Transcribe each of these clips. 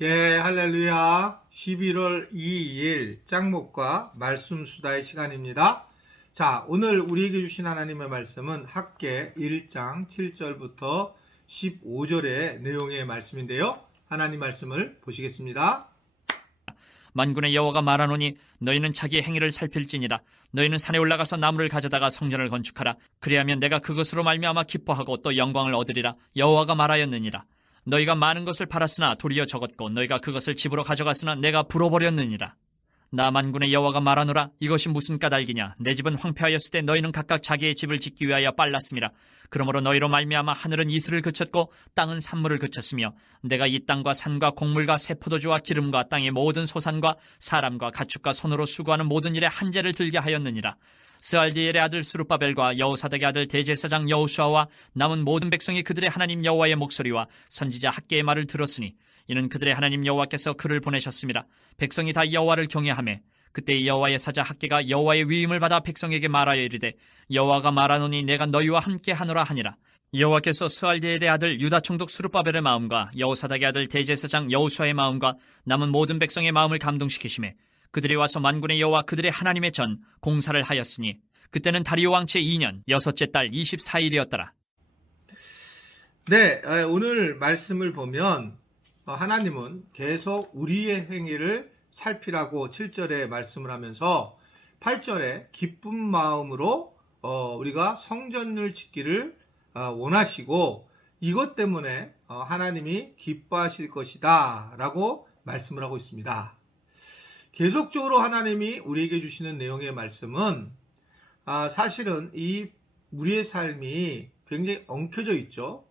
예, 할렐루야. 11월 2일 짱목과 말씀 수다의 시간입니다. 자, 오늘 우리에게 주신 하나님의 말씀은 학개 1장 7절부터 15절의 내용의 말씀인데요. 하나님 말씀을 보시겠습니다. 만군의 여호와가 말하노니 너희는 자기의 행위를 살필지니라. 너희는 산에 올라가서 나무를 가져다가 성전을 건축하라. 그리하면 내가 그것으로 말미암아 기뻐하고 또 영광을 얻으리라. 여호와가 말하였느니라. 너희가 많은 것을 팔았으나 도리어 적었고 너희가 그것을 집으로 가져갔으나 내가 불어버렸느니라. 나 만군의 여호와가 말하노라. 이것이 무슨 까닭이냐. 내 집은 황폐하였을 때 너희는 각각 자기의 집을 짓기 위하여 빨랐음이라. 그러므로 너희로 말미암아 하늘은 이슬을 그쳤고 땅은 산물을 그쳤으며 내가 이 땅과 산과 곡물과 새 포도주와 기름과 땅의 모든 소산과 사람과 가축과 손으로 수고하는 모든 일에 한재를 들게 하였느니라. 스알디엘의 아들 스룹바벨과 여호사닥의 아들 대제사장 여호수아와 남은 모든 백성이 그들의 하나님 여호와의 목소리와 선지자 학개의 말을 들었으니 이는 그들의 하나님 여호와께서 그를 보내셨습니다. 백성이 다 여호와를 경외하매 그때 여호와의 사자 학개가 여호와의 위임을 받아 백성에게 말하여 이르되 여호와가 말하노니 내가 너희와 함께 하노라 하니라. 여호와께서 스알디엘의 아들 유다 총독 스룹바벨의 마음과 여호사닥의 아들 대제사장 여호수아의 마음과 남은 모든 백성의 마음을 감동시키시매 그들이 와서 만군의 여호와 그들의 하나님의 전 공사를 하였으니 그때는 다리오 왕 제2년 여섯째 달 24일이었더라. 네, 오늘 말씀을 보면 하나님은 계속 우리의 행위를 살피라고 7절에 말씀을 하면서 8절에 기쁜 마음으로 우리가 성전을 짓기를 원하시고 이것 때문에 하나님이 기뻐하실 것이다 라고 말씀을 하고 있습니다. 계속적으로 하나님이 우리에게 주시는 내용의 말씀은 사실은 이 우리의 삶이 굉장히 엉켜져 있죠.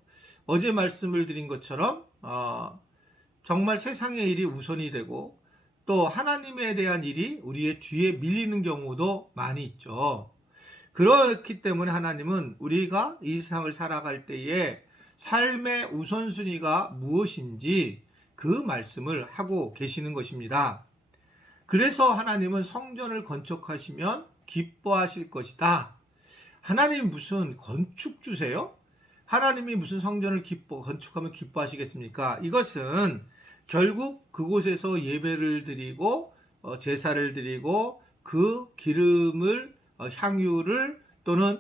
어제 말씀을 드린 것처럼 정말 세상의 일이 우선이 되고 또 하나님에 대한 일이 우리의 뒤에 밀리는 경우도 많이 있죠. 그렇기 때문에 하나님은 우리가 이 세상을 살아갈 때에 삶의 우선순위가 무엇인지 그 말씀을 하고 계시는 것입니다. 그래서 하나님은 성전을 건축하시면 기뻐하실 것이다. 하나님 무슨 건축주세요? 하나님이 무슨 성전을 건축하면 기뻐하시겠습니까? 이것은 결국 그곳에서 예배를 드리고 제사를 드리고 그 기름을 향유를 또는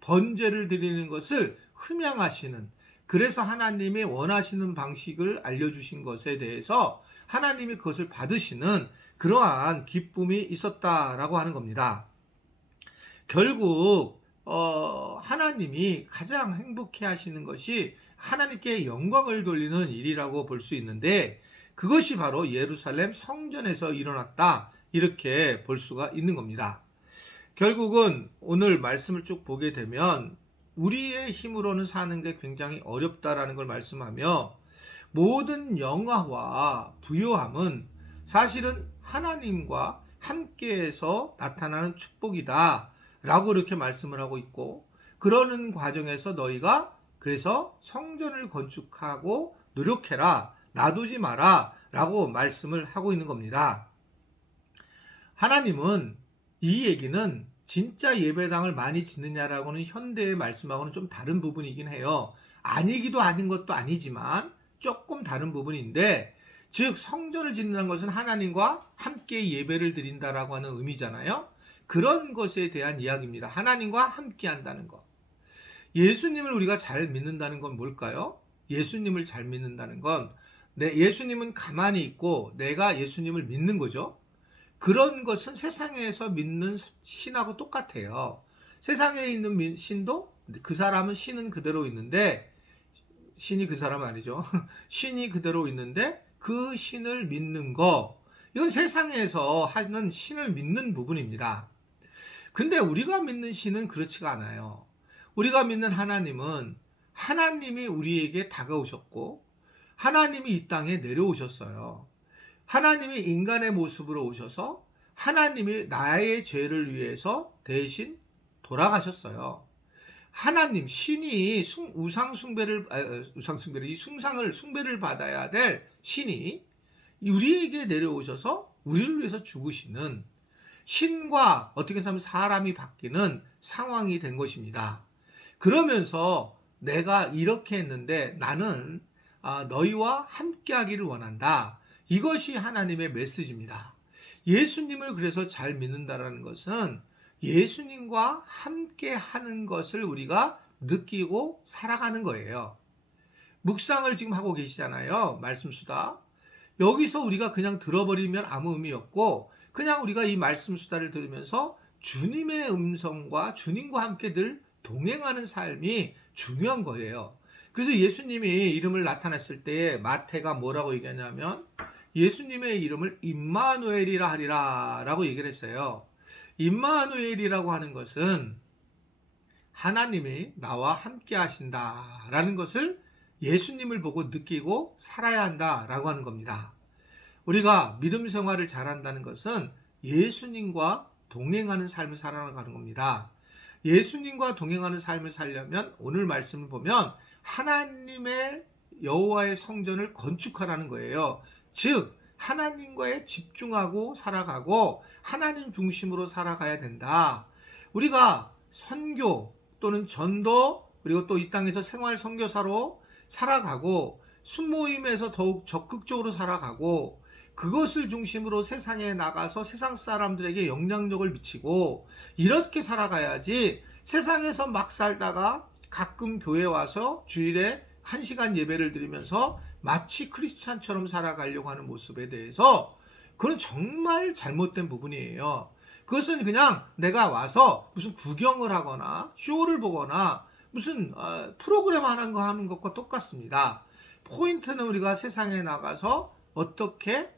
번제를 드리는 것을 흠양하시는, 그래서 하나님이 원하시는 방식을 알려주신 것에 대해서 하나님이 그것을 받으시는 그러한 기쁨이 있었다라고 하는 겁니다. 결국 하나님이 가장 행복해 하시는 것이 하나님께 영광을 돌리는 일이라고 볼 수 있는데 그것이 바로 예루살렘 성전에서 일어났다 이렇게 볼 수가 있는 겁니다. 결국은 오늘 말씀을 쭉 보게 되면 우리의 힘으로는 사는 게 굉장히 어렵다라는 걸 말씀하며 모든 영화와 부요함은 사실은 하나님과 함께해서 나타나는 축복이다 라고 이렇게 말씀을 하고 있고, 그러는 과정에서 너희가 그래서 성전을 건축하고 노력해라, 놔두지 마라 라고 말씀을 하고 있는 겁니다. 하나님은 이 얘기는 진짜 예배당을 많이 짓느냐라고는 현대의 말씀하고는 좀 다른 부분이긴 해요. 아니기도 아닌 것도 아니지만 조금 다른 부분인데, 즉 성전을 짓는 것은 하나님과 함께 예배를 드린다라고 하는 의미잖아요. 그런 것에 대한 이야기입니다. 하나님과 함께 한다는 것. 예수님을 우리가 잘 믿는다는 건 뭘까요? 예수님을 잘 믿는다는 건 예수님은 가만히 있고 내가 예수님을 믿는 거죠. 그런 것은 세상에서 믿는 신하고 똑같아요. 세상에 있는 신도 그 사람은 신은 그대로 있는데, 신이 그 사람은 아니죠. 신이 그대로 있는데 그 신을 믿는 거, 이건 세상에서 하는 신을 믿는 부분입니다. 근데 우리가 믿는 신은 그렇지가 않아요. 우리가 믿는 하나님은 하나님이 우리에게 다가오셨고 하나님이 이 땅에 내려오셨어요. 하나님이 인간의 모습으로 오셔서 하나님이 나의 죄를 위해서 대신 돌아가셨어요. 하나님, 신이 이 숭배를 받아야 될 신이 우리에게 내려오셔서 우리를 위해서 죽으시는, 신과 어떻게 하면 사람이 바뀌는 상황이 된 것입니다. 그러면서 내가 이렇게 했는데 나는 너희와 함께하기를 원한다. 이것이 하나님의 메시지입니다. 예수님을 그래서 잘 믿는다라는 것은 예수님과 함께하는 것을 우리가 느끼고 살아가는 거예요. 묵상을 지금 하고 계시잖아요. 말씀 수다. 여기서 우리가 그냥 들어버리면 아무 의미 없고 그냥 우리가 이 말씀 수다를 들으면서 주님의 음성과 주님과 함께 늘 동행하는 삶이 중요한 거예요. 그래서 예수님이 이름을 나타냈을 때 마태가 뭐라고 얘기하냐면 예수님의 이름을 임마누엘이라 하리라 라고 얘기를 했어요. 임마누엘이라고 하는 것은 하나님이 나와 함께 하신다라는 것을 예수님을 보고 느끼고 살아야 한다라고 하는 겁니다. 우리가 믿음 생활을 잘한다는 것은 예수님과 동행하는 삶을 살아가는 겁니다. 예수님과 동행하는 삶을 살려면 오늘 말씀을 보면 하나님의 여호와의 성전을 건축하라는 거예요. 즉 하나님과에 집중하고 살아가고 하나님 중심으로 살아가야 된다. 우리가 선교 또는 전도 그리고 또 이 땅에서 생활 선교사로 살아가고 순모임에서 더욱 적극적으로 살아가고 그것을 중심으로 세상에 나가서 세상 사람들에게 영향력을 미치고 이렇게 살아가야지 세상에서 막 살다가 가끔 교회 와서 주일에 1시간 예배를 드리면서 마치 크리스찬처럼 살아가려고 하는 모습에 대해서 그건 정말 잘못된 부분이에요. 그것은 그냥 내가 와서 무슨 구경을 하거나 쇼를 보거나 무슨 프로그램 하는 거 하는 것과 똑같습니다. 포인트는 우리가 세상에 나가서 어떻게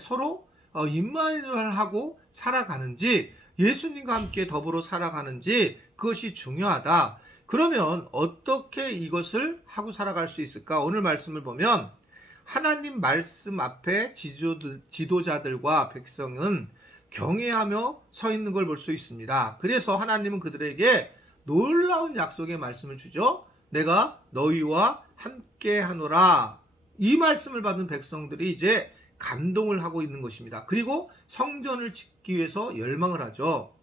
서로 임마누엘하고 살아가는지 예수님과 함께 더불어 살아가는지 그것이 중요하다. 그러면 어떻게 이것을 하고 살아갈 수 있을까? 오늘 말씀을 보면 하나님 말씀 앞에 지도자들과 백성은 경외하며 서 있는 걸 볼 수 있습니다. 그래서 하나님은 그들에게 놀라운 약속의 말씀을 주죠. 내가 너희와 함께 하노라. 이 말씀을 받은 백성들이 이제 감동을 하고 있는 것입니다. 그리고 성전을 짓기 위해서 열망을 하죠.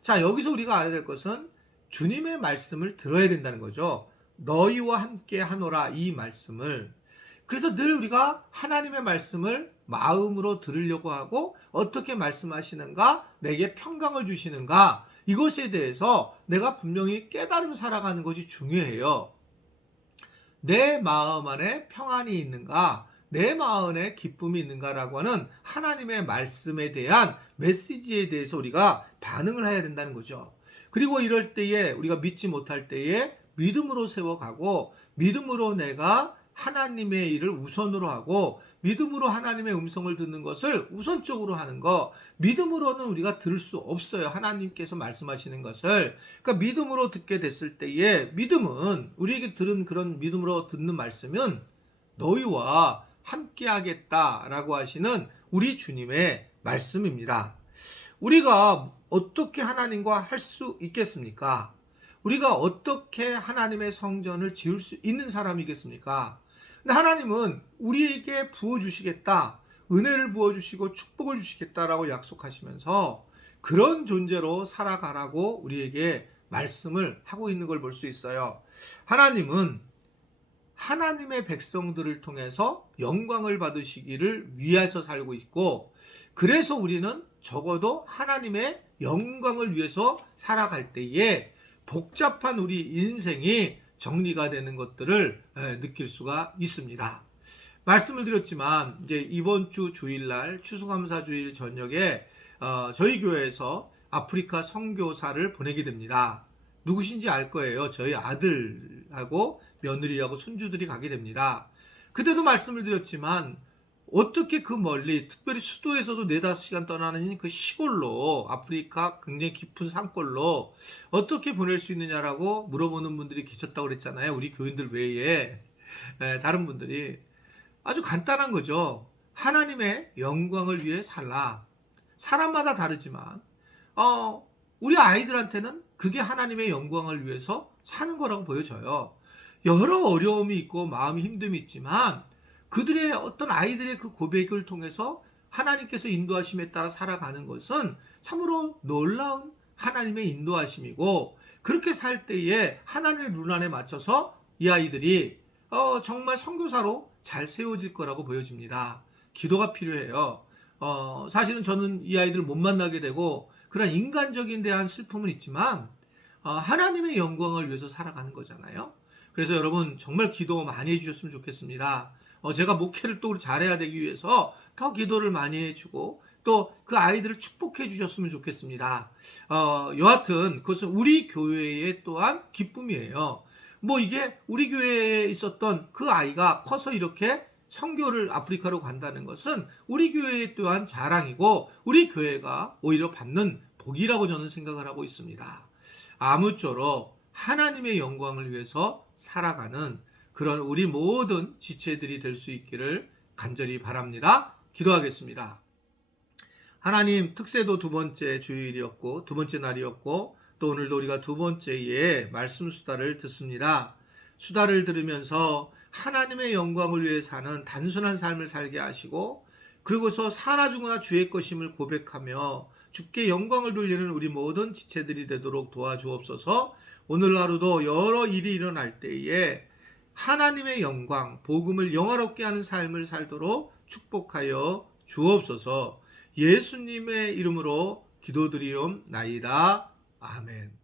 자, 여기서 우리가 알아야 될 것은 주님의 말씀을 들어야 된다는 거죠. 너희와 함께 하노라 이 말씀을. 그래서 늘 우리가 하나님의 말씀을 마음으로 들으려고 하고 어떻게 말씀하시는가, 내게 평강을 주시는가 이것에 대해서 내가 분명히 깨달음 살아가는 것이 중요해요. 내 마음 안에 평안이 있는가, 내 마음에 기쁨이 있는가라고 하는 하나님의 말씀에 대한 메시지에 대해서 우리가 반응을 해야 된다는 거죠. 그리고 이럴 때에 우리가 믿지 못할 때에 믿음으로 세워가고 믿음으로 내가 하나님의 일을 우선으로 하고 믿음으로 하나님의 음성을 듣는 것을 우선적으로 하는 거. 믿음으로는 우리가 들을 수 없어요. 하나님께서 말씀하시는 것을. 그러니까 믿음으로 듣게 됐을 때에 믿음은 우리에게 들은 그런 믿음으로 듣는 말씀은 너희와 함께 하겠다라고 하시는 우리 주님의 말씀입니다. 우리가 어떻게 하나님과 할 수 있겠습니까? 우리가 어떻게 하나님의 성전을 지을 수 있는 사람이겠습니까? 근데 하나님은 우리에게 부어주시겠다, 은혜를 부어주시고 축복을 주시겠다라고 약속하시면서 그런 존재로 살아가라고 우리에게 말씀을 하고 있는 걸 볼 수 있어요. 하나님은 하나님의 백성들을 통해서 영광을 받으시기를 위해서 살고 있고, 그래서 우리는 적어도 하나님의 영광을 위해서 살아갈 때에 복잡한 우리 인생이 정리가 되는 것들을 느낄 수가 있습니다. 말씀을 드렸지만 이제 이번 주 주일날 추수감사 주일 저녁에 저희 교회에서 아프리카 선교사를 보내게 됩니다. 누구신지 알 거예요. 저희 아들하고 며느리하고 손주들이 가게 됩니다. 그때도 말씀을 드렸지만 어떻게 그 멀리, 특별히 수도에서도 4-5시간 떠나는 그 시골로, 아프리카 굉장히 깊은 산골로 어떻게 보낼 수 있느냐라고 물어보는 분들이 계셨다고 그랬잖아요. 우리 교인들 외에 다른 분들이. 아주 간단한 거죠. 하나님의 영광을 위해 살라. 사람마다 다르지만 우리 아이들한테는 그게 하나님의 영광을 위해서 사는 거라고 보여져요. 여러 어려움이 있고 마음이 힘듦이 있지만 그들의 어떤 아이들의 그 고백을 통해서 하나님께서 인도하심에 따라 살아가는 것은 참으로 놀라운 하나님의 인도하심이고, 그렇게 살 때에 하나님의 룰 안에 맞춰서 이 아이들이 정말 선교사로 잘 세워질 거라고 보여집니다. 기도가 필요해요. 사실은 저는 이 아이들을 못 만나게 되고 그런 인간적인 대한 슬픔은 있지만 하나님의 영광을 위해서 살아가는 거잖아요. 그래서 여러분 정말 기도 많이 해주셨으면 좋겠습니다. 제가 목회를 또 잘해야 되기 위해서 더 기도를 많이 해주고 또 그 아이들을 축복해 주셨으면 좋겠습니다. 여하튼 그것은 우리 교회의 또한 기쁨이에요. 뭐 이게 우리 교회에 있었던 그 아이가 커서 이렇게 선교를 아프리카로 간다는 것은 우리 교회의 또한 자랑이고 우리 교회가 오히려 받는 복이라고 저는 생각을 하고 있습니다. 아무쪼록 하나님의 영광을 위해서 살아가는 그런 우리 모든 지체들이 될 수 있기를 간절히 바랍니다. 기도하겠습니다. 하나님, 특세도 두 번째 주일이었고 두 번째 날이었고 또 오늘도 우리가 두 번째의 말씀 수다를 듣습니다. 수다를 들으면서 하나님의 영광을 위해 사는 단순한 삶을 살게 하시고 그리고서 사나 죽으나 주의 것임을 고백하며 주께 영광을 돌리는 우리 모든 지체들이 되도록 도와주옵소서. 오늘 하루도 여러 일이 일어날 때에 하나님의 영광, 복음을 영화롭게 하는 삶을 살도록 축복하여 주옵소서. 예수님의 이름으로 기도드리옵나이다. 아멘.